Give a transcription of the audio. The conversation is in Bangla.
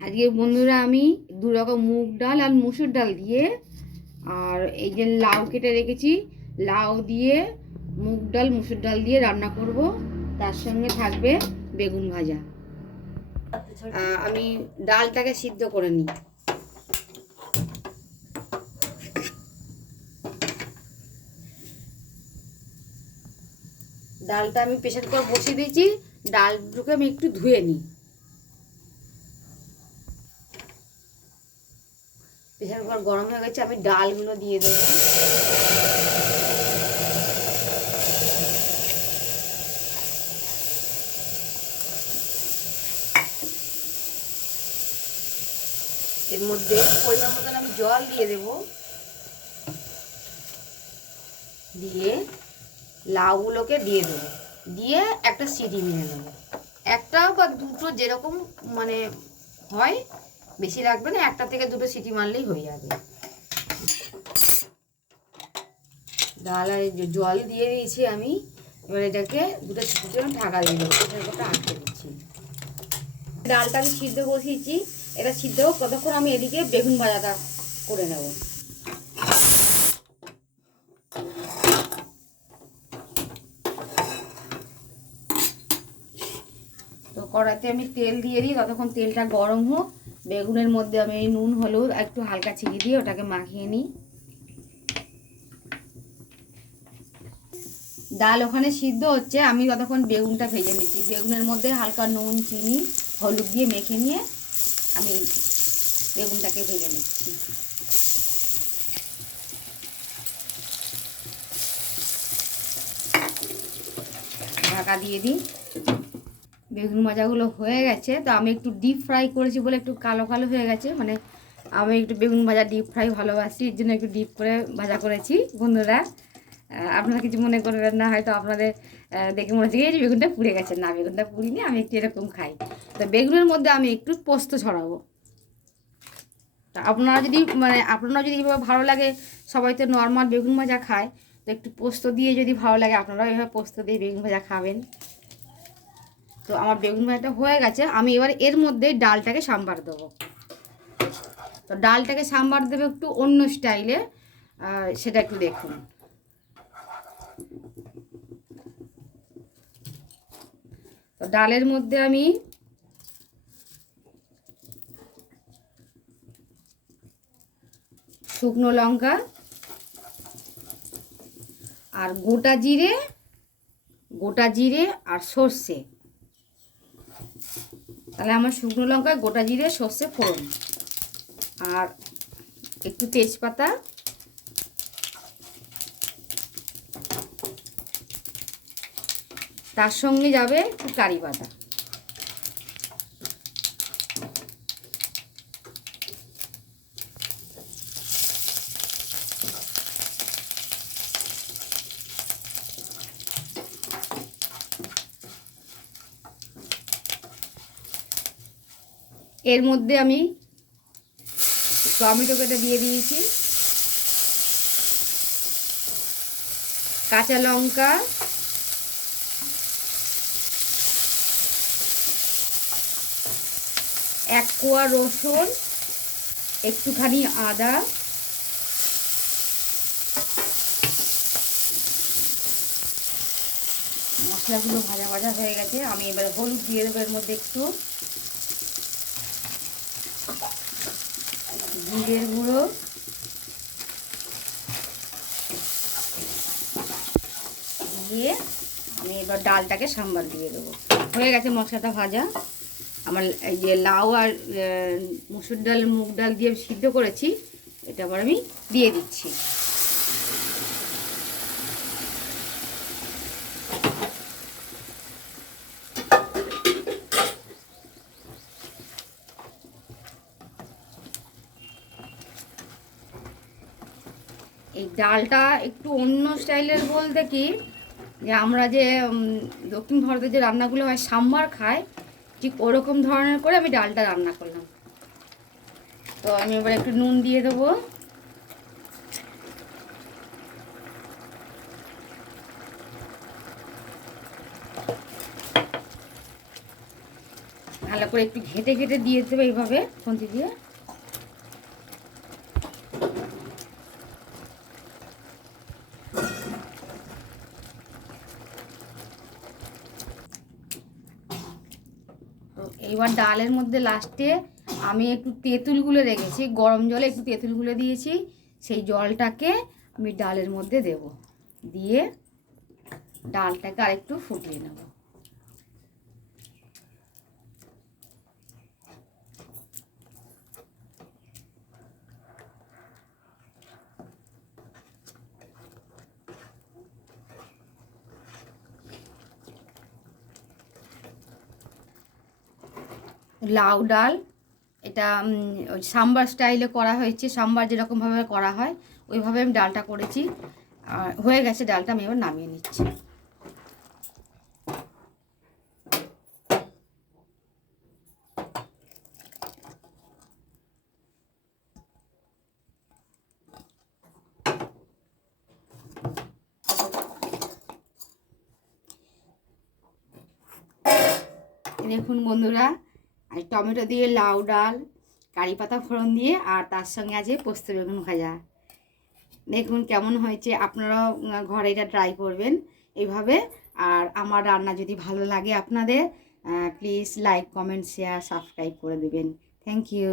আজকে বন্ধুরা আমি দু রকম মুগ ডাল আর মুসুর ডাল দিয়ে আর এই যে লাউ কেটে রেখেছি, লাউ দিয়ে মুগ ডাল মুসুর ডাল দিয়ে রান্না করব। তার সঙ্গে থাকবে বেগুন ভাজা। আমি ডালটাকে সিদ্ধ করে নিই। ডালটা আমি প্রেসার কুকার বসিয়ে দিয়েছি, ডালগুলোকে আমি একটু ধুয়ে নিই। প্রেসার কুকার গরম হয়ে গেছে, আমি ডালগুলো দিয়ে দেবো। এর মধ্যে পরিমাণ মতন আমি জল দিয়ে দেব, দিয়ে লাউগুলোকে দিয়ে দেবো, দিয়ে একটা সিটি মেরে নেবো। একটা বা দুটো যেরকম মানে হয়, বেশি লাগবে না, একটা থেকে দুটো সিটি মারলেই হয়ে যাবে। ডাল আর জল দিয়ে দিয়েছি আমি, এবার এটাকে দুটো সিটির জন্য ঢাকা দিয়ে দেবো, আটকে দিচ্ছি। ডালটা আমি সিদ্ধ বসিয়েছি, এটা সিদ্ধ হোক, ততক্ষণ আমি এদিকে বেগুন ভাজাটা করে নেব। তো কড়াইতে আমি তেল দিয়ে দিই, ততক্ষণ তেলটা গরম হোক। বেগুনের মধ্যে আমি এই নুন হলুদ একটু হালকা চিনি দিয়ে ওটাকে মাখিয়ে নিই। ডাল ওখানে সিদ্ধ হচ্ছে, আমি ততক্ষণ বেগুনটা ভেজে নিচ্ছি। বেগুনের মধ্যে হালকা নুন চিনি হলুদ দিয়ে মেখে নিয়ে আমি বেগুনটাকে ভেজে নিচ্ছি। ঢাকা দিয়ে দিই। বেগুন ভাজাগুলো হয়ে গেছে, তো আমি একটু ডিপ ফ্রাই করেছি বলে একটু কালো কালো হয়ে গেছে। মানে আমি একটু বেগুন ভাজা ডিপ ফ্রাই ভালোবাসি, এর জন্য একটু ডিপ করে ভাজা করেছি। বন্ধুরা আপনারা কিছু মনে করবেন না, হয়তো আপনাদের দেখে মনে হচ্ছে এই বেগুনটা পুড়ে গেছে। না, বেগুনটা পুড়িনি, আমি একটু এরকম খাই। তো বেগুনের মধ্যে আমি একটু পোস্ত ছড়াবো। তা আপনারা যদি এইভাবে ভালো লাগে, সবাই তো নর্মাল বেগুন ভাজা খায়, তো একটু পোস্ত দিয়ে যদি ভালো লাগে আপনারাও এইভাবে পোস্ত দিয়ে বেগুন ভাজা খাবেন। তো আমার বেগুন ভাজাটা হয়ে গেছে, আমি এবার এর মধ্যে ডালটাকে সাম্বার দেবো। তো ডালটাকে সাম্বার দেবে একটু অন্য স্টাইলে, সেটা একটু দেখুন। তো ডালের মধ্যে আমি শুকনো লঙ্কা আর গোটা জিরে আর সর্ষে, তাহলে আমার শুকনো লঙ্কা গোটা জিরে সর্ষে ফোড়ন, আর একটু তেজপাতা, তার সঙ্গে যাবে একটু কারি পাতা। এর মধ্যে আমি টমেটো কেটে দিয়ে দিয়েছি, কাঁচা লঙ্কা, এক কোয়া রসুন, একটুখানি আদা, মশলাগুলো ভাজা ভাজা হয়ে গেছে। আমি এবার হলুদ দিয়ে দেবো এর মধ্যে, একটু জিরের গুঁড়ো, দিয়ে আমি এবার ডালটাকে সাম্বার দিয়ে দেবো। হয়ে গেছে মশলাটা ভাজা। আমার এই যে লাউ আর মুসুর ডাল মুগ ডাল দিয়ে সিদ্ধ করেছি, এটা আবার আমি দিয়ে দিচ্ছি। এই ডালটা একটু অন্য স্টাইলের বলতে কি, যে আমরা যে দক্ষিণ ভারতের যে রান্নাগুলো হয় সাম্বার খায়, ঠিক ওরকম ধরনের করে আমি ডালটা রান্না করলাম। তো আমি এবার একটু নুন দিয়ে দেবো, ভালো করে একটু ঘেটে ঘেটে দিয়ে দেবে এইভাবে খুন্তি দিয়ে। তো এইবার ডালের মধ্যে লাস্টে আমি একটু তেঁতুল গুলে রেখেছি, গরম জলে একটু তেঁতুল গুলে দিয়েছি, সেই জলটাকে আমি ডালের মধ্যে দেব, দিয়ে ডালটাকে আরেকটু ফুটিয়ে নেব। লাউ ডাল, এটা ওই সাম্বার স্টাইলে করা হয়েছে, সাম্বার যেরকমভাবে করা হয় ওইভাবে আমি ডালটা করেছি। আর হয়ে গেছে ডালটা, আমি এবার নামিয়ে নিচ্ছি। দেখুন বন্ধুরা, আর টমেটো দিয়ে লাউ ডাল, কারি পাতা ফোড়ন দিয়ে, আর তার সঙ্গে আছে পোস্ত বেগুন ভাজা। দেখুন কেমন হয়েছে, আপনারাও ঘরে এটা ট্রাই করবেন এইভাবে। আর আমার রান্না যদি ভালো লাগে আপনাদের, please like comment share subscribe করে দেবেন। Thank you.